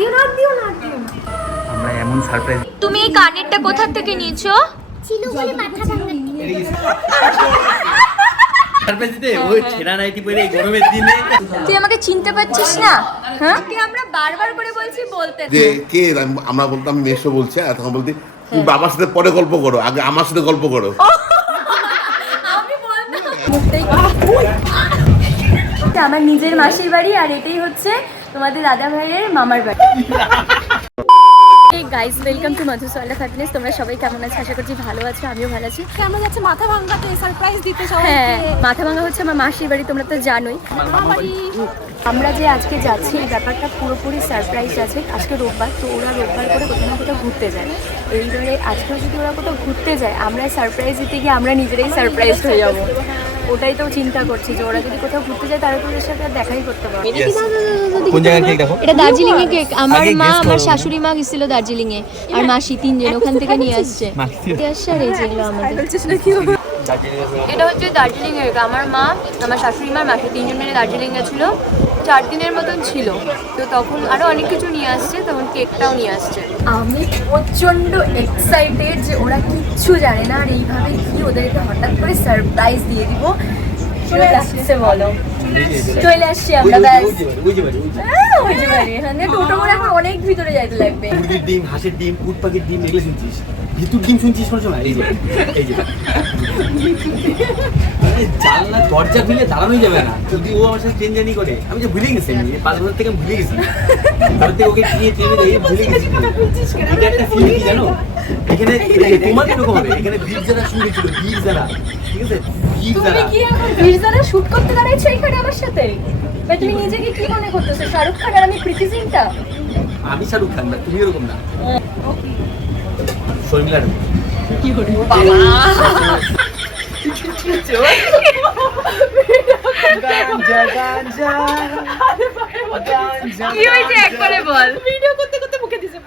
দিও না, দিও না, দিও না। আমরা এমন সারপ্রাইজ। তুমি এই কানেরটা কোথা থেকে নিয়েছো? ছিল বলে মাথা ভাঙা। সারপ্রাইজ দিতে ওই ছেঁড়া নাইটি পরে এই গরমের দিনে। তুই আমাকে চিনতে পারছিস না? হ্যাঁ, কি আমরা বারবার করে বলছি বলতে যে কে আমরা বলতাম মেশো বলছে, আর তখন বলতি তুমি বাবার সাথে পরে গল্প করো, আগে আমার সাথে গল্প করো। আমি বলতাম আমার নিজের মাসির বাড়ি, আর এটাই হচ্ছে তোমাদের দাদা ভাইয়ের মামার বাড়ি। Guys, welcome to Madhuswala fitness. তোমরা সবাই কেমন আছো? আশা করছি ভালো আছো, আমিও ভালো আছি। আমরা যাচ্ছি মাথা ভাঙাতে, সারপ্রাইজ দিতে হ্যাঁ, সবাইকে। মাথা ভাঙা হচ্ছে আমার মাসির বাড়ি, তোমরা তো জানোই। আমরা যে আজকে যাচ্ছি এই ব্যাপারটা পুরোপুরি সারপ্রাইজ আছে। আজকে রোববার, তো ওরা রোববার করে কোথাও না কোথাও ঘুরতে যায়। এইবারে আজকেও যদি ওরা কোথাও ঘুরতে যায়, আমরা সারপ্রাইজ দিতে গিয়ে আমরা নিজেরাই সারপ্রাইজ হয়ে যাবো। ওটাই তো চিন্তা করছি যে ওরা যদি কোথাও ঘুরতে যায় তাহলে তোদের সাথে আর দেখাই করতে পারবো। কোন জায়গার কেক দেখো? এটা দার্জিলিং এর কেক। আমার আগে মা, guess আমার করো। শাশুড়ি মা গেছিল দার্জিলিং এ, আর মাসি, তিনজন ওখান থেকে নিয়ে আসছে। এটা হচ্ছে দার্জিলিং এর। আমার মা, আমার শাশুড়ি মা, মাসি তিনজন মিলে দার্জিলিং গেছিল। 4 দিনের মতন ছিল, তো তখন আরো অনেক কিছু নিয়ে আসছে, তখন কেকটাও নিয়ে আসছে। আমি প্রচন্ড এক্সাইটেড যে ওরা কিচ্ছু জানে না, আর এইভাবে কি ওদেরকে হঠাৎ করে সারপ্রাইজ দিয়ে দিব। চলে আসছে বলো, চলে আসছি আমরা। ব্যাস বুঝতে পারি, এখানে টোটো করে এখন অনেক ভিতরে যাইতে লাগবে। মুরগির ডিম, হাঁসের ডিম, উট পাখির ডিম, এগুলো শুনছিস? ভিতুর ডিম শুনছিস কোনো সময়? এই যে এই যে জানলা দরজা খুলে দাঁড়ানোই যাবে না যদি ও আমার সাথে ট্রেন জার্নি করে। আমি যে ভুলে গেছি, 5 বছর থেকে আমি ভুলে গেছি। তার থেকে ওকে নিয়ে ট্রেনে যাই, ভুলে গেছি। এটা একটা ফিল কি জানো? এখানে তোমার এরকম হবে, এখানে বীর যারা শুরু হয়েছিল, বীর যারা, ঠিক আছে? বীর তুমি যারা কি এখন বীরজারা শুট করতে দাঁড়াইছো এখানে আমার সাথে? ভাই, তুমি নিজেকে কি মনে করতেছো শাহরুখ খান আর আমি প্রীতি জিন্টা? আমি শাহরুখ খান না, তুমি এরকম না। শর্মিলা কি হলো বাবা? কি হয়েছে একবারে বল। ভিডিও করতে করতে মুখে দিছে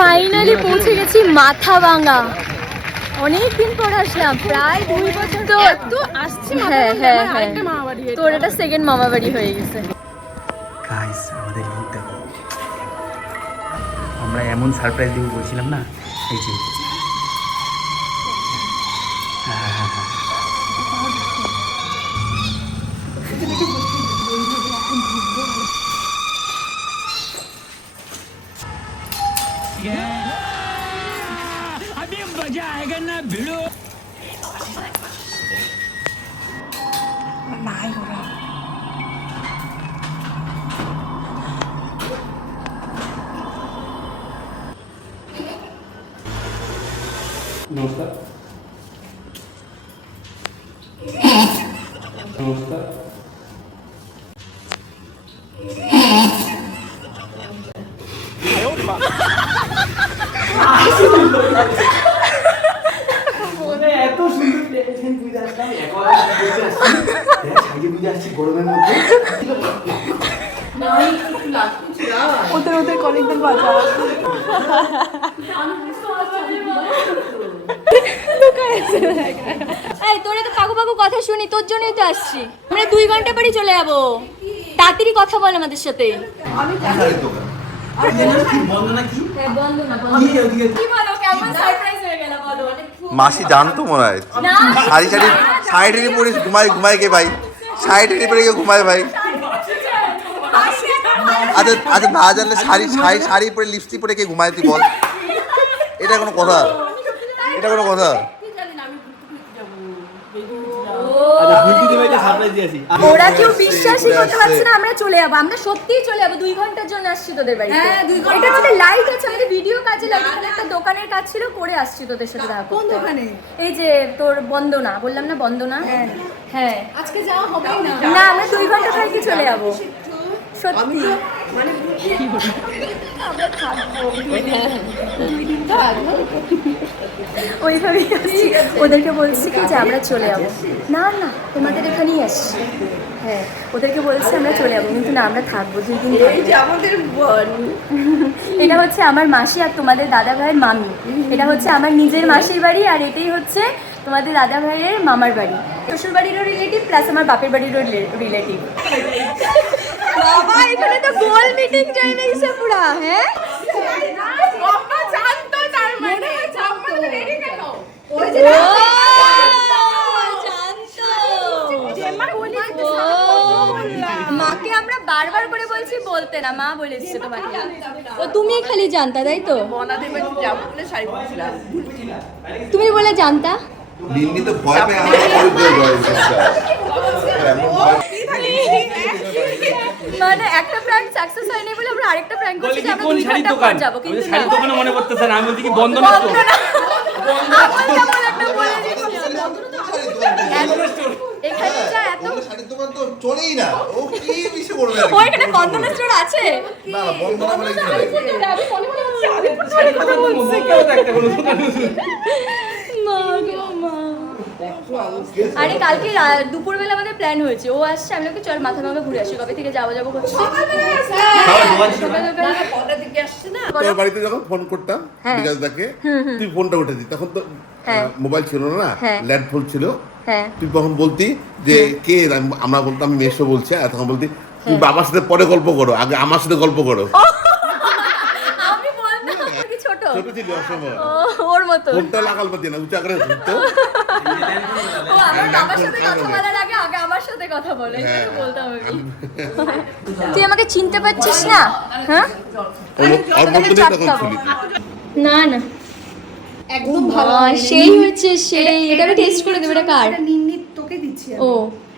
ফাইনালি পৌঁছে গেছি মাথা ভাঙা। অনেকদিন পর আসলাম, প্রায় 2 বছর। তো আসছি হ্যাঁ হ্যাঁ হ্যাঁ, আরেকটা মামা বাড়ি। তোর এটা সেকেন্ড মামা বাড়ি হয়ে গেছে। গাইস, আমাদের লুক দেখো। আমরা এমন সারপ্রাইজ দিব বলছিলাম না, এই যে নমস্কার। নমস্কার। এত সুন্দর প্রেজেন্ট বুঝে আসলাম, একবার বুঝে আসছি, সাইজে বুঝে আসছি গরমের মধ্যে। ওদের কলিগদের বাজা। এই তোরে তো কাকু কাকু কথা শুনি, তোর জন্যই তো আসছি। আমরা 2 ঘন্টা পরে চলে যাবো, তাড়াতাড়ি কথা বল আমাদের সাথে। বন্দনা কি? হ্যাঁ, বন্ধ না, কি বলো, কেমন সারপ্রাইজ হয়ে গেল বলো। মাসি জানতো মনে হয় না, সাইডে পরে ঘুমায় কে ভাই? সাইডে পরে কে ঘুমায় ভাই? আচ্ছা আচ্ছা, না জানলে শাড়ি পরে লিপস্টিক পরে কে ঘুমায় তুই বল? এটা কোনো কথা? এটা কোনো কথা? ওরা কেউ বিশ্বাসই করতে পারছে না আমরা চলে যাবো। আমরা সত্যিই চলে যাবো, 2 ঘন্টার জন্য আসছি তোদের বাড়িতে। হ্যাঁ, 2 ঘন্টা। এটা আমাদের লাইট আছে, আমাদের ভিডিও কাজে লাগে। এখানে একটা দোকানের কাজ ছিল, করে আসছি তোদের সাথে দেখা করতে। কোন দোকানে? এই যে তোর বন্দনা, বললাম না বন্দনা? হ্যাঁ, আজকে যাওয়া হবে না। না আমরা 2 ঘন্টা থাকি চলে যাবো সত্যি। মানে আমরা থাকবো, ওইভাবেই আসছি। ওদেরকে বলছি কি যে আমরা চলে যাবো। না না, তোমাদের এখানেই আসছি। হ্যাঁ, ওদেরকে বলছি আমরা চলে যাবো, কিন্তু না আমরা থাকবো 2 দিন। এই যে আমাদের বোন। এটা হচ্ছে আমার মাসি আর তোমাদের দাদা ভাইয়ের মামি। এটা হচ্ছে আমার নিজের মাসির বাড়ি, আর এটাই হচ্ছে তোমাদের দাদা ভাইয়ের মামার বাড়ি। শ্বশুর বাড়িরও রিলেটিভ প্লাস আমার বাপের বাড়িরও রিলেটিভ। বাবা এখানে তো গোল মিটিং জয়েন হয়েছে পুরা। হ্যাঁ মাকে আমরা বারবার করে বলছি বলতে না, মা বলে দিচ্ছে তোমাকে। ও তুমি খালি জানতা তাই তো? তুমি বলে জানতা? লিন্নি তো ভয় পেয়ে আমার মানে একটা প্র্যাঙ্ক সাকসেস হয়নি বলে আমরা আরেকটা প্র্যাঙ্ক করছি যে আমরা 2 ঘন্টা পর যাব, কিন্তু শাড়ির দোকানে মনে পড়তেছে না, আমি বলছি কি বন্ধন স্টোর। এখানে যা এত শাড়ির দোকান তো চলেই না, ও কি বিষয় করবে? ওইখানে বন্ধন স্টোর আছে না না বন্ধ না বলে কিছু নেই। আমি মনে মনে হচ্ছে আলিপুর শাড়ি কথা বলছি। মা গো মা। আরে কালকে দুপুরবেলা আমাদের প্ল্যান হয়েছে, ও আসছে, আমি ওকে চল মাথা ভাঙা ঘুরে আসি, কবে থেকে যাবো যাবো করছি। তোর বাড়িতে যখন ফোন করতাম বিকাশ দাকে, তুই ফোনটা উঠে দিতি, তখন তো মোবাইল ছিল না, ল্যান্ড ফোন ছিল। তুই তখন বলতি যে কে, আমরা বলতাম আমি মেশো বলছি, আর তখন বলতি তুমি বাবার সাথে পরে গল্প করো, আগে আমার সাথে গল্প করো। আমি বলতাম কি ছোট ছোট ছিল অসময়, ওর মতো ফোনটা লাগাল পাতি না, উঁচা করে ধরতো। ও আমার বাবার সাথে কথা বলার আগে আগে আমার সাথে কথা বলে, এটা বলতাম আমি। তুই আমাকে চিনতে পারছিস না? হ্যাঁ আর বলতে নেই তখন ছিলি। না না একদম ভালো, সেই হচ্ছে সেই। এটা আমি টেস্ট করে দেব। এটা কার? এটা নিন্নি তোকে দিচ্ছি আমি। ও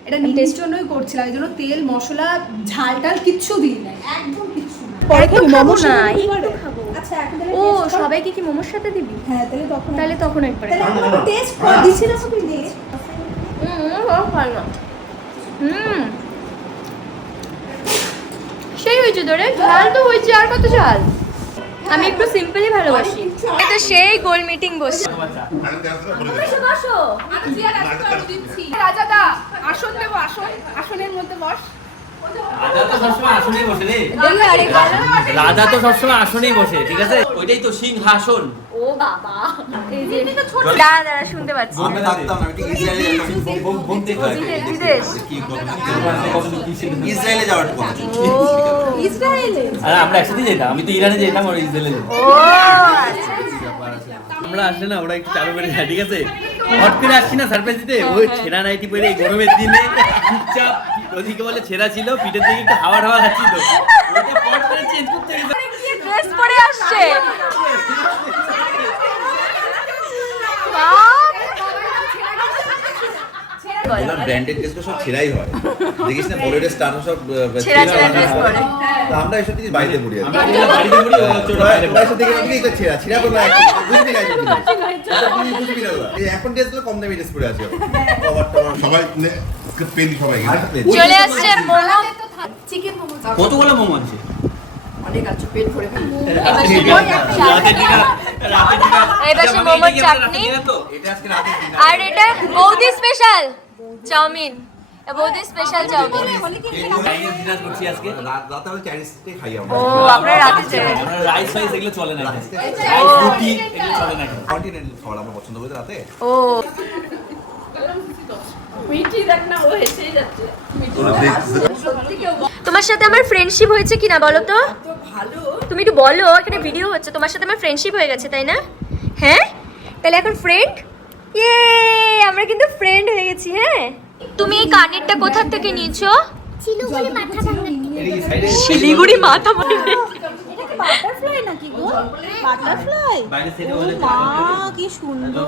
এটা নিন্নির জন্যই করছিলাম, এই জন্য তেল মশলা ঝাল টাল কিচ্ছু দিই নাই, একদম কিচ্ছু না। পরে খাবো মোমো না, এই খাবো। আচ্ছা এখন তাহলে ও সবাইকে কি মোমোর সাথে দিবি? হ্যাঁ তাহলে তখন একবার টেস্ট করে দিছি না তুমি টেস্ট। ভালো। সেই হয়েছে তোরে, ঝাল তো হয়েছে, আর কত ঝাল? আমি একটু সিম্পলি ভালোবাসি। এই তো সেই গোল মিটিং বসছে। বসো রাজা দা আসন দেবো, আসনের মধ্যে বস। রাজা তো সবসময় আসনেই বসে রে। দেখি আরে রাজা তো সবসময় আসনেই বসে, ঠিক আছে? ওইটাই তো সিংহাসন। ও বাবা, এই যে দাঁড়া দাঁড়া শুনতে পাচ্ছি। আমি থাকতাম না, আমি ঠিক ইসরায়েলে যেতাম। বিদেশ ইসরায়েলে যাওয়ার কথা। ও ইসরায়েলে। আর আমরা একসাথে যেতাম, আমি তো ইরানে যেতাম আর ইসরায়েলে যেতাম। ও আচ্ছা। আমরা আসলে না ওরা একটু চালু করে যায়, ঠিক আছে? হট করে আসছি না সারপ্রাইজ দিতে, ওই ছেঁড়া নাইটি পরে এই গরমের দিনে চুপচাপ, ওদিকে বলে ছেঁড়া ছিল, পিঠের দিকে একটু হাওয়া হাওয়া খাচ্ছিল, ওইটা পট করে চেঞ্জ করতে গেছে। কি ড্রেস পরে আসছে? বললাম ব্র্যান্ডেড ড্রেস তো সব ছেঁড়াই হয়, দেখিস না বড় ড্রেস স্টার সব ছেঁড়া ছেঁড়া ড্রেস পরে। তো আমরা এসব জিনিস বাড়িতে পড়ি আর আমরা যেটা বাড়িতে পড়ি, ওরা হচ্ছে ওটা বাইরে পড়ে। এসব দেখে আমি এটা ছেঁড়া ছেঁড়া করবো, বুঝবি না বুঝবি না। এই এখন ড্রেসগুলো কম দামি ড্রেস পরে আছে সবাই, পেন সবাই চলে আসছে মোমো। চিকেন মোমো কতগুলো মোমো আছে? অনেক আছে, পেট ভরে খাবো। এবার সে মোমোর চাটনি, এটা আজকে রাতের ডিনার। আর এটা বৌদি স্পেশাল চাউমিন, বৌদি স্পেশাল চাউমিন। চাইনিজ ডিনার করছি আজকে। রাতে আমরা চাইনিজটাই খাই আমরা। ও আপনার রাতে চাই। আমরা রাইস ফাইস এগুলো চলে না, রাইস রুটি এগুলো চলে না। কন্টিনেন্টাল খাবার আমরা পছন্দ করি রাতে। ও মিঠি দেখ না, ও হেসেই যাচ্ছে। তোমার সাথে আমার ফ্রেন্ডশিপ হয়েছে কিনা বলো তো? ভালো তুমি একটু বলো, এখানে ভিডিও হচ্ছে। তোমার সাথে আমার ফ্রেন্ডশিপ হয়ে গেছে তাই না? হ্যাঁ তাহলে এখন ফ্রেন্ড, ইয়ে আমরা কিন্তু ফ্রেন্ড হয়ে গেছি। হ্যাঁ তুমি এই কানেরটা কোথা থেকে নিয়েছো? শিলিগুড়ি মাথা ভাঙা। বাটারফ্লাই নাকি গো? বাটারফ্লাই বাইরে থেকে বলে কি সুন্দর।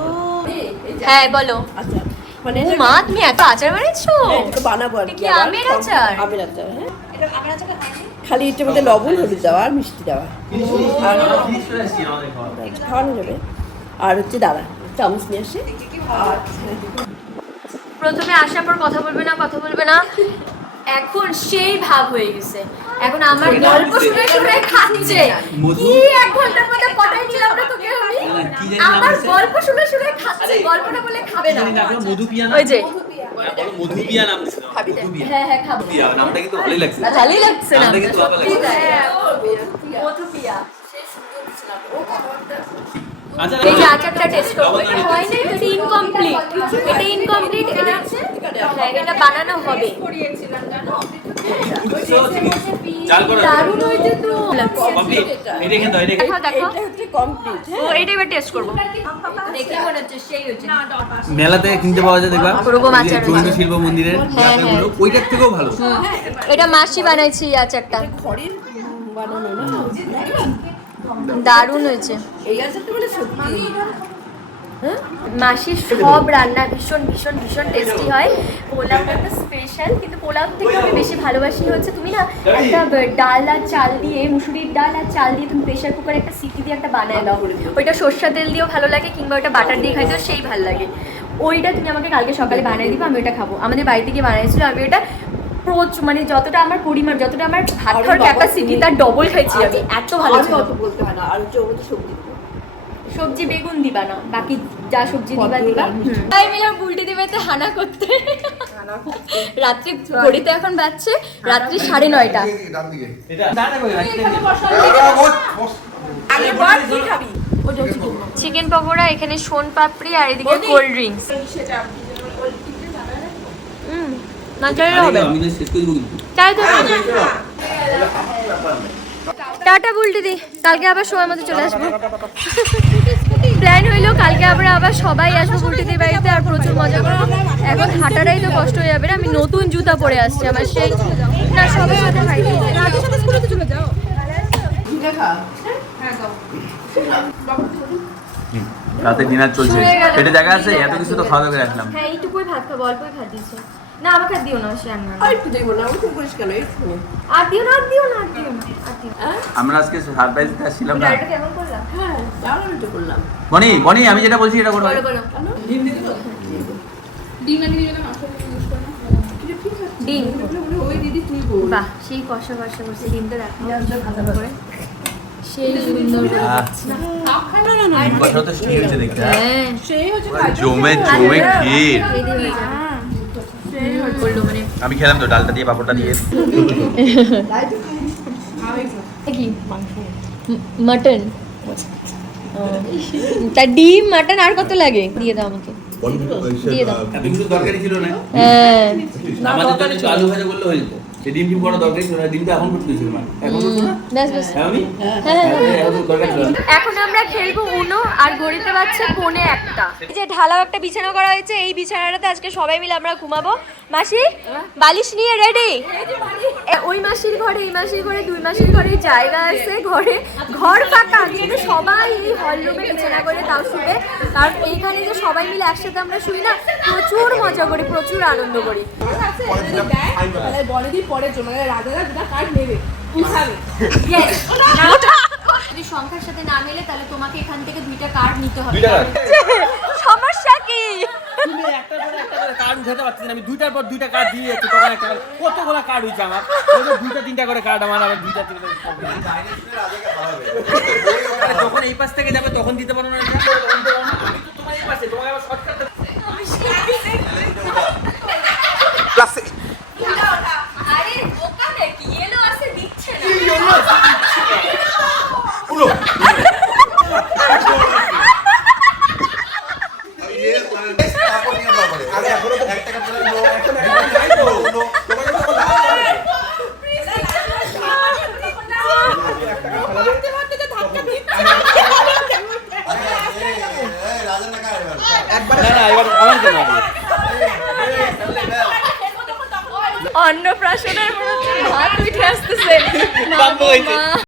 হ্যাঁ বলো। আচ্ছা মানে ও মা তুমি এত আচার বানিয়েছো? এটা বানাবো আর কি আমের আচার? আমের আচার, হ্যাঁ। এটা আমের আচার খালি এটার মধ্যে লবণ হলুদ দেওয়া আর মিষ্টি দেওয়া, আর খাওয়ানো যাবে। আর হচ্ছে দাদা চামচ নিয়ে আসে। আর প্রথমে আসার পর কথা বলবে না, এখন সেই ভাব হয়ে গেছে। এখন আমার গল্প শুনে শুনে খাচ্ছে। কি 1 ঘন্টার মধ্যে পটাই নিলাম না তোকে আমি? আমার গল্প শুনে শুনে খাচ্ছে, গল্পটা বলে খাবে না। মধুপিয়া নাম, ওই যে বলো মধুপিয়া নাম দিছিল। মধুপিয়া, হ্যাঁ খাবো। মধুপিয়া নামটা কিন্তু ভালোই লাগছে। ভালোই লাগছে না? নামটা কিন্তু ভালো লাগছে। হ্যাঁ, মধুপিয়া। আচ্ছা এই যে আচারটা টেস্ট করবো। এটা হয়নি, এটা ইনকমপ্লিট। এটা ইনকমপ্লিট। এটা হ্যাঁ এটা বানানো হবে। চাল করা দারুণ হয়েছে তো। কমপ্লিট। এটা কিন্তু এটা দেখো দেখো। এটা হচ্ছে কমপ্লিট। ও এটা এবার টেস্ট করবো। দেখি মনে হচ্ছে সেই হচ্ছে। মেলা থেকে কিনতে পাওয়া যায় দেখবা ওরকম আচার জৈন হয়েছে। শিল্প মন্দিরের হ্যাঁ, আচারগুলো ওইটার থেকেও ভালো। এটা মাসি বানাইছি এই আচারটা। খড়ের বানানো না। দারুণ হয়েছে। এই আচারটা মানে সত্যি। মাসির সব রান্না ভীষণ ভীষণ ভীষণ টেস্টি হয়। পোলাওটা একটা স্পেশাল, কিন্তু পোলাও থেকে আমি বেশি ভালোবাসি হচ্ছে তুমি না একটা ডাল আর চাল দিয়ে, মুসুরির ডাল আর চাল দিয়ে তুমি প্রেশার কুকারে একটা সিটি দিয়ে একটা বানায় দাও। ওইটা সর্ষা তেল দিয়েও ভালো লাগে, কিংবা ওটা বাটার দিয়ে খাইতেও সেই ভালো লাগে। ওইটা তুমি আমাকে কালকে সকালে বানিয়ে দিবে, আমি ওটা খাবো। আমাদের বাড়িতে গিয়ে বানিয়েছিল, আমি ওটা মানে যতটা আমার পরিমাণ, যতটা আমার ভাত খাওয়ার ক্যাপাসিটি তার ডবল খাইছি আমি, এত ভালো ছিল। অত বলতে হয় না, আর হচ্ছে ওর মধ্যে সবজি দেবো। সবজি বেগুন দিবা না, বাকি যা সবজি দিবা দিবা। তাই মিলে বুলটি দিবেতে হানা করতে। রাত্রি ঘড়িতে এখন বাজছে রাত্রি 9:30। এটা দাঁড়া করে রাখতে আগে বল কি খাবি? ও জলদি করবো। চিকেন পকোড়া, এখানে সোন পাপড়ি আর এদিকে কোল্ড ড্রিঙ্কস। নাচারে হবে। আমি তো শেষ করে দেবো কিন্তু। তাই তো। টাটা বুলটি দি, কালকে আবার সময় মতো চলে আসবো। প্ল্যান হইলো কালকে আমরা আবার সবাই আসবো বুলটিদির বাড়িতে আর প্রচুর মজা করবো। এখন হাঁটাটাই তো কষ্ট হয়ে যাবে না, আমি নতুন জুতা পরে আসছি আমার সেই না সবার সাথে ঝুলে খা। রাতে ডিনার চলছে, পেটে জায়গা আছে, এত কিছু তো খাওয়া দাওয়া করে আসলাম। হ্যাঁ এইটুকুই ভাত খাবো, অল্পই ভাত দিয়েছে। না আমাকে আর দিও না, সে আর না। আর একটু দেবো না, ওরকম করিস কেন? একটু। আর দিও না, আর দিও না, আর দিও না, আর দিও না। আমরা আজকে সারপ্রাইজ দিতে আসছিলাম না। ডালটা কেমন করলাম? হ্যাঁ, তাহলে আমি তো করলাম। বনি বনি আমি যেটা বলছি এটা করো। বলো বলো। ডিম দিয়ে দেবো? ডিম। ওই দিদি তুই বল। বাহ, সেই কষা কষা করছে ডিমটা, রাখো করে সেই সুন্দর করে করছে। বসাও তো স্টিল হচ্ছে দেখতে। হ্যাঁ সেই হচ্ছে জমে জমে ক্ষীর। বললো মানে আমি খেলাম তো ডালটা দিয়ে পাপড়টা দিয়ে। কি মাটন, তা ডিম মাটন আর কত লাগে? দিয়ে দাও আমাকে, দিয়ে দাও। এত কিছু দরকারই ছিল না। হ্যাঁ আমাদের জন্য একটু আলু ভাজা করলে হয়ে যেত। সেই ডিম টিম করা দরকারই ছিল না, ডিমটা এখন করতে ছিল না। এখন করতে না? ব্যাস ব্যাস। হ্যাঁ আমি? হ্যাঁ এখন দরকার ছিল না। এখন আমরা খেলবো উনো, আর ঘড়িতে বাজছে 1:45। এই যে ঢালাও একটা বিছানা করা হয়েছে, এই বিছানাটাতে আজকে সবাই মিলে আমরা ঘুমাবো। মাসি বালিশ নিয়ে রেডি? ওই মাসির ঘরে, এই মাসির ঘরে, দুই মাসির ঘরে জায়গা আছে, ঘরে ঘর ফাঁকা, কিন্তু সবাই এই হল রুমে বিছানা করে তাও শুবে। কারণ এইখানে যে সবাই মিলে একসাথে আমরা শুই না, প্রচুর মজা করি, প্রচুর আনন্দ করি। বলে দিই পরের জন্য, রাজারা দুটা কার্ড নেবে, উঠাবে। যদি সংখ্যার সাথে না মেলে তাহলে তোমাকে এখান থেকে 2টা কার্ড নিতে হবে। দুইটা card? সমস্যা কি? তুমি একটা করে কার্ড উঠাতে পারছিস না, আমি দুইটার পর দুইটা কার্ড দিয়ে যাচ্ছি, তখন একটা কতগুলো কার্ড হইছে আমার, দুইটা তিনটা করে কার্ড আমার, আবার দুইটা তিনটা। যখন এই পাশ থেকে যাবে তখন দিতে পারো না, আমি তো তোমার এই পাশে, তোমাকে আবার শর্টকাট আরে ওখানে কি এলো আছে দিচ্ছে না। অন্নপ্রাশনের মনে হচ্ছে ভাত উঠে আসতেছে।